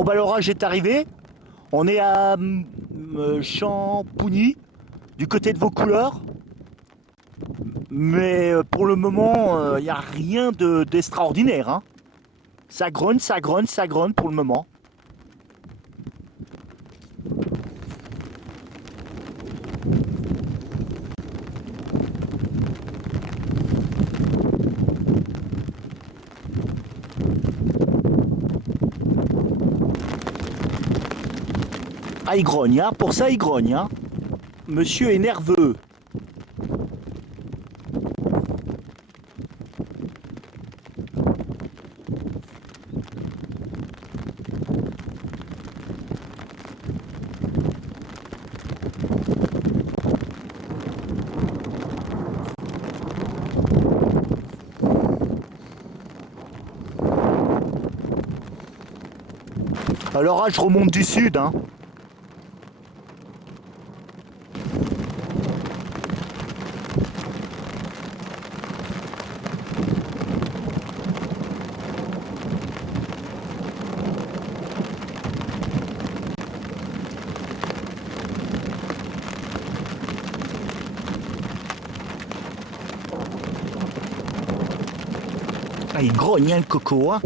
Bon bah l'orage est arrivé. On est à Champouny, du côté de Vaucouleurs. Mais pour le moment, il n'y a rien d'extraordinaire. Hein. Ça grogne, ça grogne, ça grogne pour le moment. Ah, il grogne, hein. Pour ça, il grogne. Hein. Monsieur est nerveux. L'orage remonte du sud. Hein. Ah, il grogne, hein, le coco. Hein.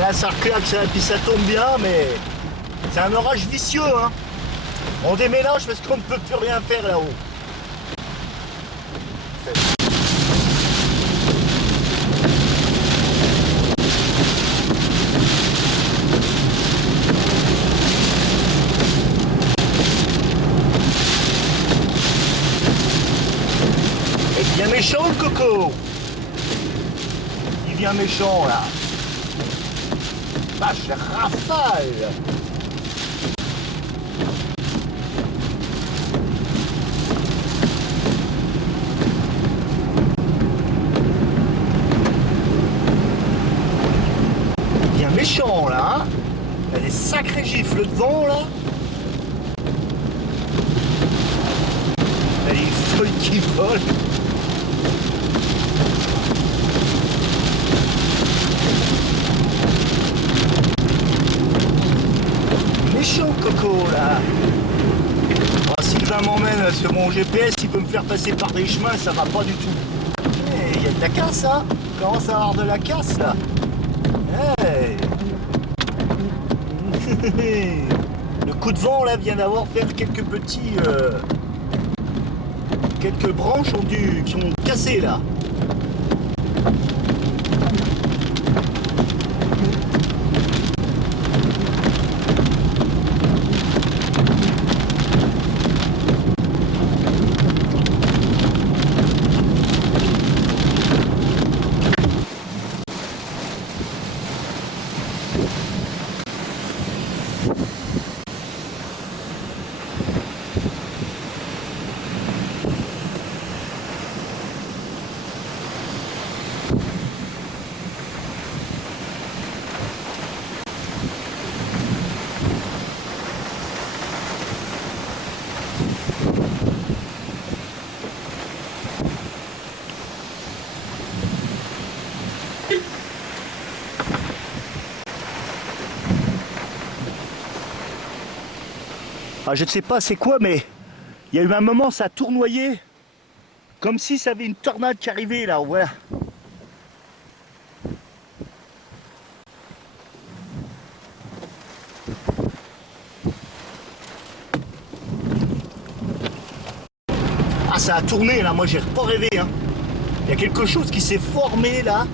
Là ça reclaque, et puis ça tombe bien, mais c'est un orage vicieux. Hein. On déménage parce qu'on ne peut plus rien faire là-haut. Il vient méchant le coco. Il vient méchant là. Vache, rafale! Bien méchant là, hein? Il y a des sacrés gifles devant là. Il y a des feuilles qui volent. Méchant coco là. Bon, Sylvain m'emmène parce que mon GPS il peut me faire passer par des chemins, ça va pas du tout. Il y a de la casse hein. On commence à avoir de la casse là. Hey. Le coup de vent là vient d'avoir fait quelques petits quelques branches qui ont cassé là. Ah, je ne sais pas c'est quoi, mais il y a eu un moment, ça a tournoyé, comme si ça avait une tornade qui arrivait là, voilà. ça a tourné là, moi j'ai pas rêvé. Hein. Il y a quelque chose qui s'est formé là.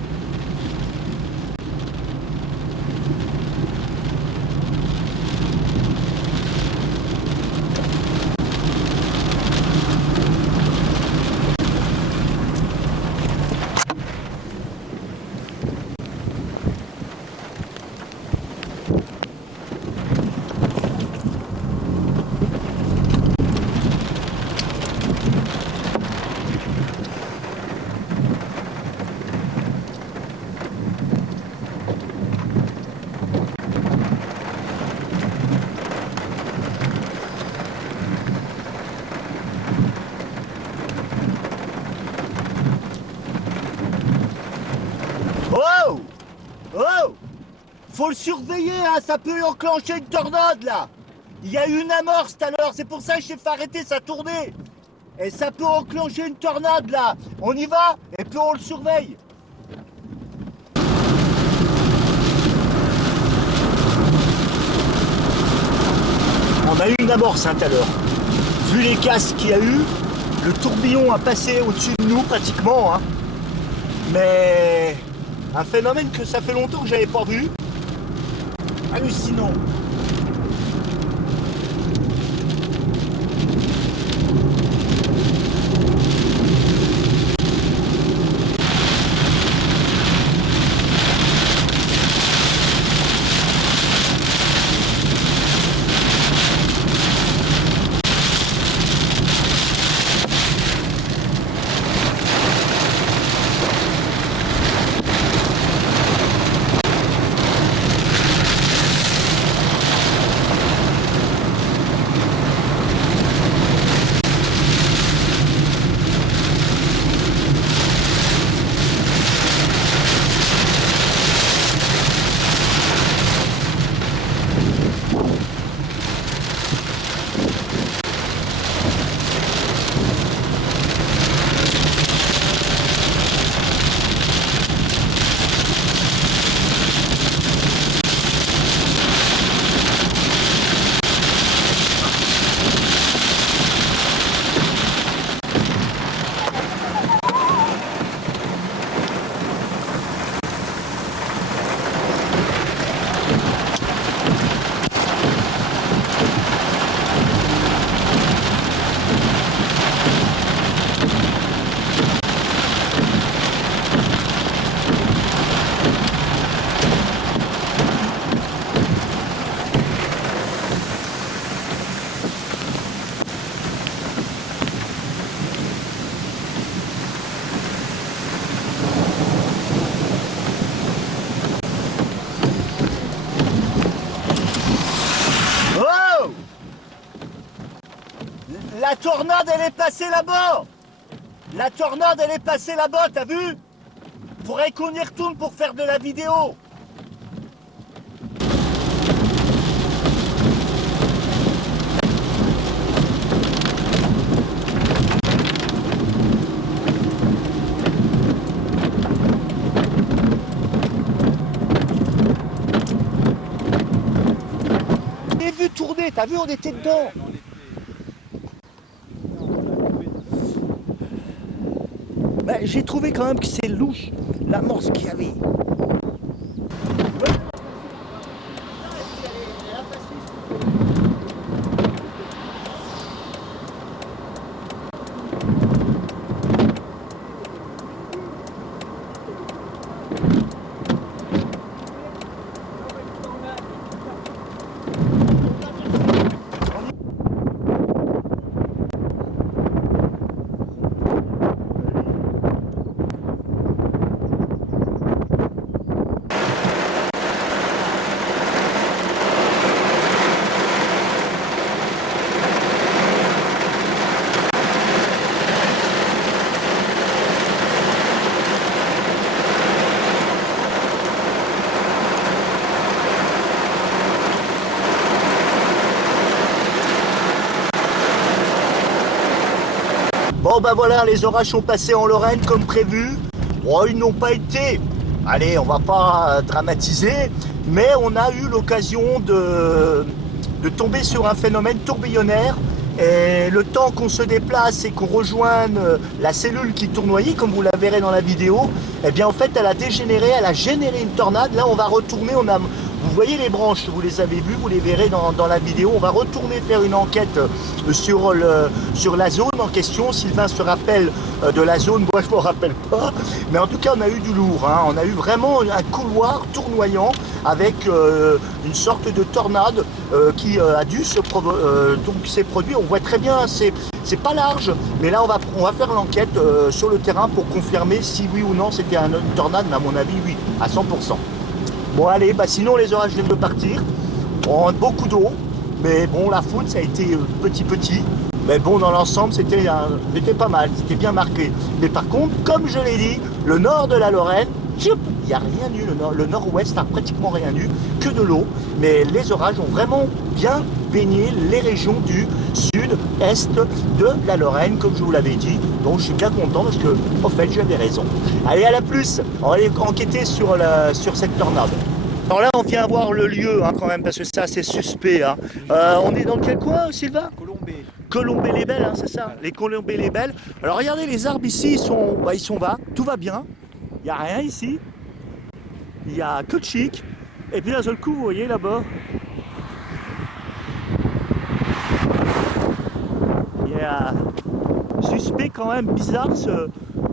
Oh! Oh! Faut le surveiller, hein, ça peut enclencher une tornade là! Il y a eu une amorce tout à l'heure, c'est pour ça que j'ai fait arrêter sa tournée! Et ça peut enclencher une tornade là! On y va? Et puis on le surveille! On a eu une amorce hein, tout à l'heure. Vu les casses qu'il y a eu, le tourbillon a passé au-dessus de nous pratiquement. Hein. Mais un phénomène que ça fait longtemps que j'avais pas vu. Hallucinant. La tornade, elle est passée là-bas. La tornade, elle est passée là-bas, t'as vu? Faudrait qu'on y retourne pour faire de la vidéo. J'ai vu tourner, t'as vu, on était dedans. Ben, j'ai trouvé quand même que c'est louche, l'amorce qu'il y avait. Bon ben voilà, les orages sont passés en Lorraine comme prévu. Bon, ils n'ont pas été, allez, on va pas dramatiser, mais on a eu l'occasion de tomber sur un phénomène tourbillonnaire Et le temps qu'on se déplace et qu'on rejoigne la cellule qui tournoyait, comme vous la verrez dans la vidéo, eh bien en fait elle a dégénéré, elle a généré une tornade. Là on va retourner, vous voyez les branches, vous les avez vues, vous les verrez dans la vidéo. On va retourner faire une enquête sur la zone en question. Sylvain se rappelle de la zone, moi je ne me rappelle pas. Mais en tout cas on a eu du lourd, hein. On a eu vraiment un couloir tournoyant avec une sorte de tornade qui a dû donc s'est produit. On voit très bien, c'est pas large, mais là on va faire l'enquête sur le terrain pour confirmer si oui ou non c'était une tornade, mais à mon avis oui, à 100%. Bon allez, sinon les orages viennent de partir, beaucoup d'eau, mais bon la foudre ça a été petit, mais bon dans l'ensemble c'était pas mal, c'était bien marqué. Mais par contre, comme je l'ai dit, le nord de la Lorraine, il n'y a rien eu, le nord-ouest n'a pratiquement rien eu, que de l'eau, mais les orages ont vraiment bien baigné les régions du sud-est de la Lorraine, comme je vous l'avais dit. Donc je suis bien content parce que, en fait, j'avais raison. Allez, à la plus, on va aller enquêter sur cette tornade. Alors là, on vient voir le lieu hein, quand même, parce que c'est assez suspect. Hein. On est dans quel coin, Sylvain? Colombé. Colombé-les-Belles, hein, c'est ça, Voilà. Les Colombé-les-Belles. Alors regardez, les arbres ici, ils sont bas, tout va bien. Il n'y a rien ici. Il n'y a que de chic. Et puis d'un seul coup, vous voyez là-bas, il y a suspect quand même, bizarre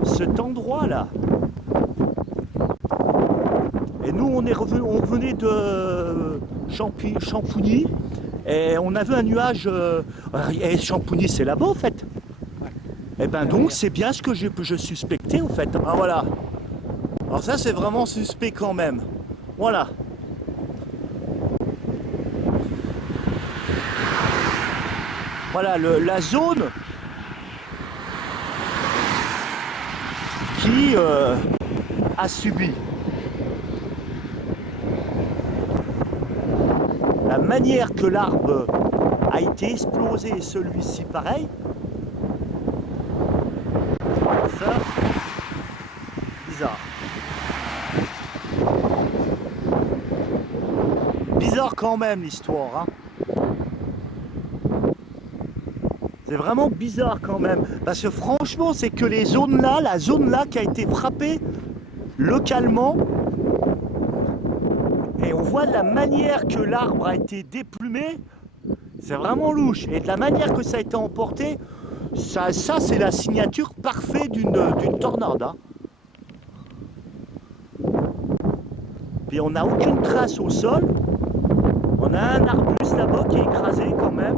cet endroit-là. Et nous, on revenait de Champouny et on a vu un nuage. Et Champouny, c'est là-bas, en fait. Et ben donc, c'est bien ce que je suspectais, en fait. Ah, voilà. Alors ça, c'est vraiment suspect quand même. Voilà. Voilà, la zone qui a subi. La manière que l'arbre a été explosé, celui-ci pareil. Ça, bizarre. Bizarre quand même l'histoire. Hein. C'est vraiment bizarre quand même. Parce que franchement, c'est que la zone là qui a été frappée localement. Et on voit de la manière que l'arbre a été déplumé. C'est vraiment louche. Et de la manière que ça a été emporté, ça c'est la signature parfaite d'une tornade. Hein. Puis on n'a aucune trace au sol. On a un arbuste là-bas qui est écrasé quand même.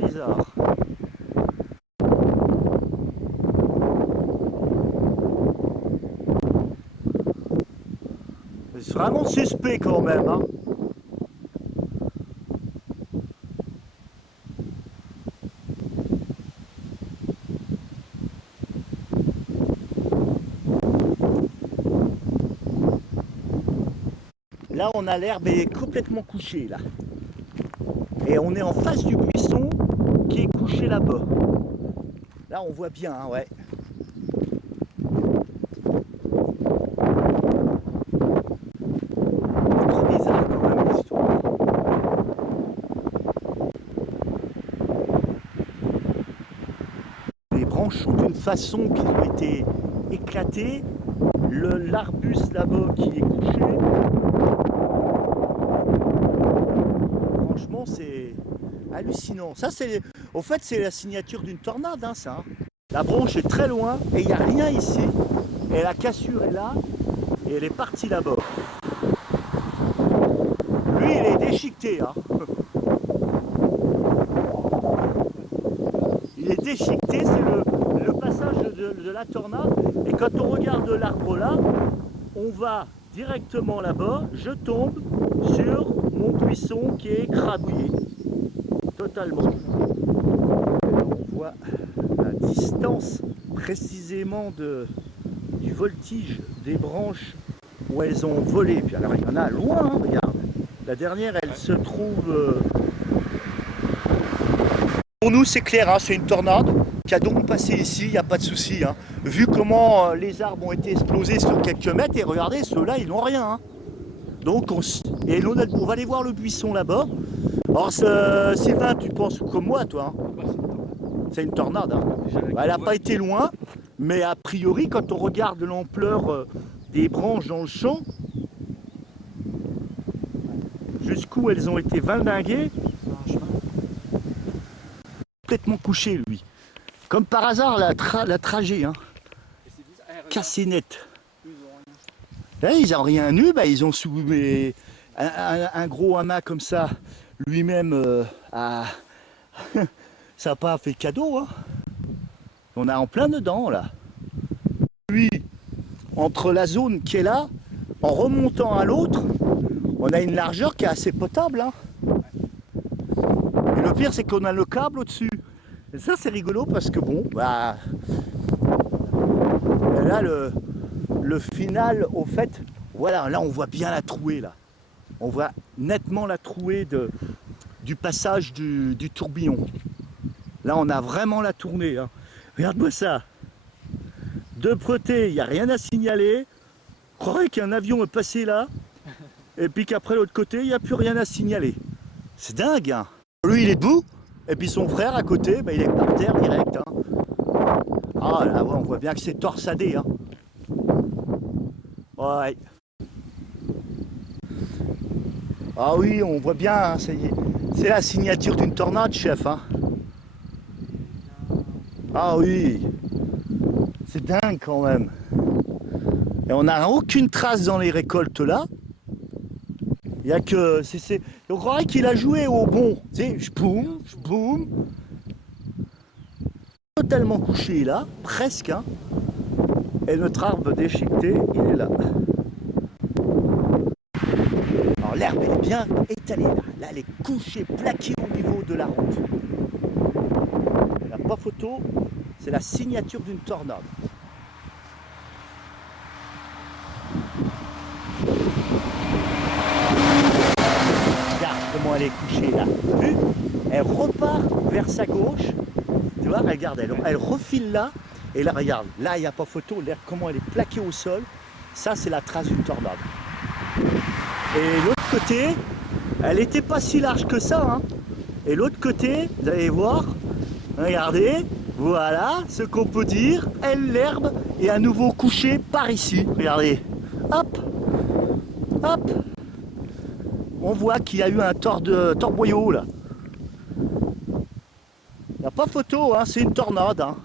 Bizarre. C'est vraiment suspect quand même. Hein. Là, on a l'herbe est complètement couchée là. Et on est en face du buisson qui est couché là-bas. Là, on voit bien, hein, ouais. Trop bizarre quand même l'histoire. Les branches sont d'une façon qui ont été éclatées. L'arbuste là-bas qui est couché. Franchement, c'est hallucinant. Ça, au fait, c'est la signature d'une tornade, hein, ça. La branche est très loin et il n'y a rien ici. Et la cassure est là et elle est partie là-bas. Lui, il est déchiqueté. Hein. Il est déchiqueté, c'est le passage de la tornade. Et quand on regarde l'arbre là, on va directement là-bas. Je tombe sur mon buisson qui est écrabouillé. Totalement. On voit la distance précisément du voltige des branches où elles ont volé. Puis alors il y en a loin, hein, regarde. La dernière, elle se trouve... Pour nous, c'est clair, hein, c'est une tornade qui a donc passé ici, il n'y a pas de souci. Hein. Vu comment les arbres ont été explosés sur quelques mètres, et regardez, ceux-là, ils n'ont rien. Hein. Donc on va aller voir le buisson là-bas. Alors Sylvain, tu penses comme moi toi hein? C'est une tornade. Hein. Elle n'a pas été loin, mais a priori quand on regarde l'ampleur des branches dans le champ, jusqu'où elles ont été valdinguées, complètement couché lui. Comme par hasard la trajet, hein. Cassé net. Là, ils n'ont rien eu, bah, ils ont soulevé un gros hamac comme ça, lui-même, ça n'a pas fait cadeau. Hein. On est en plein dedans, là. Lui, entre la zone qui est là, en remontant à l'autre, on a une largeur qui est assez potable. Hein. Et le pire, c'est qu'on a le câble au-dessus. Et ça, c'est rigolo parce que bon, bah... Là, le final, au fait, voilà, là on voit bien la trouée là. On voit nettement la trouée du passage du tourbillon. Là on a vraiment la tournée. Hein. Regarde-moi ça. De côté, il n'y a rien à signaler. Je croirais qu'un avion est passé là. Et puis qu'après l'autre côté, il n'y a plus rien à signaler. C'est dingue. Hein. Lui il est debout. Et puis son frère à côté, bah, il est par terre direct. Hein. Ah là ouais, on voit bien que c'est torsadé. Hein. Ouais. Ah oui, on voit bien, hein, c'est la signature d'une tornade, chef. Hein. Ah oui, c'est dingue quand même. Et on n'a aucune trace dans les récoltes là. Il n'y a que... On croirait qu'il a joué au bon. Tu sais, j'boum, j'boum. Totalement couché là, presque. Hein. Et notre arbre déchiqueté, il est là. Alors l'herbe elle est bien étalée là. Là elle est couchée, plaquée au niveau de la route. Il n'y a pas photo, c'est la signature d'une tornade. Regarde comment elle est couchée là. Vu? Elle repart vers sa gauche. Tu vois, regarde, elle refile là. Et là, regarde, là, il n'y a pas photo, l'air comment elle est plaquée au sol. Ça, c'est la trace d'une tornade. Et l'autre côté, elle n'était pas si large que ça. Hein. Et l'autre côté, vous allez voir, regardez, voilà ce qu'on peut dire. L'herbe est à nouveau couchée par ici. Regardez, hop, hop. On voit qu'il y a eu un torboyau là. Il n'y a pas photo, hein, c'est une tornade. Hein.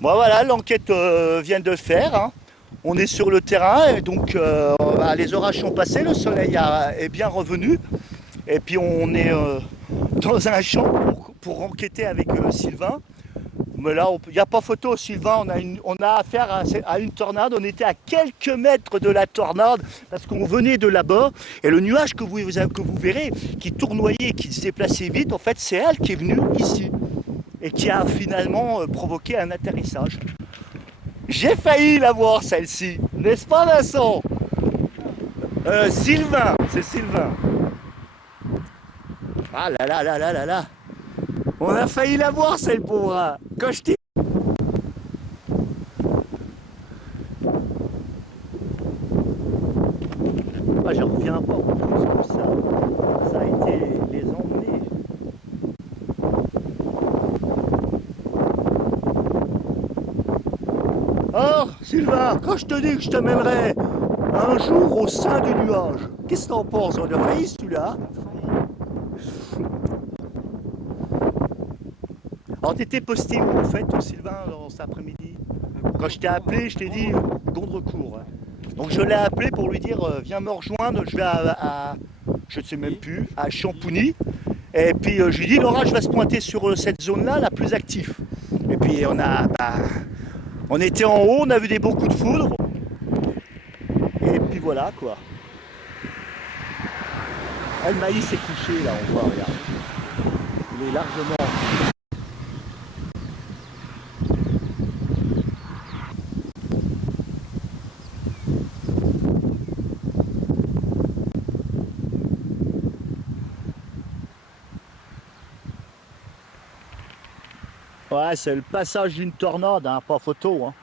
Bon voilà, l'enquête vient de faire. Hein. On est sur le terrain et donc les orages sont passés, le soleil est bien revenu. Et puis on est dans un champ pour enquêter avec Sylvain. Mais là, il n'y a pas photo, Sylvain, on a affaire à une tornade. On était à quelques mètres de la tornade parce qu'on venait de là-bas. Et le nuage que vous verrez, qui tournoyait et qui se déplaçait vite, en fait, c'est elle qui est venue ici. Et qui a finalement provoqué un atterrissage. J'ai failli la voir celle-ci, n'est-ce pas Vincent? Sylvain, c'est Sylvain. Ah là là là là là là. On a failli la voir celle pauvre. Quand je t'ai... Ah, je reviens pas parce que ça a été les emmener. Oh, Sylvain, quand je te dis que je t'amènerai un jour au sein du nuage, qu'est-ce que t'en penses? On a failli celui-là. Alors t'étais posté où en fait, Sylvain, dans cet après-midi? Quand je t'ai appelé, je t'ai dit Gondrecourt. Donc je l'ai appelé pour lui dire viens me rejoindre, je vais je ne sais même plus, à Champouny. Et puis je lui dis l'orage va se pointer sur cette zone-là, la plus active. Et puis on était en haut, on a vu des beaux coups de foudre. Et puis voilà quoi. Ah, le maïs est couché là, on voit, regarde. Il est largement... Ouais, c'est le passage d'une tornade, hein, pas photo. Hein.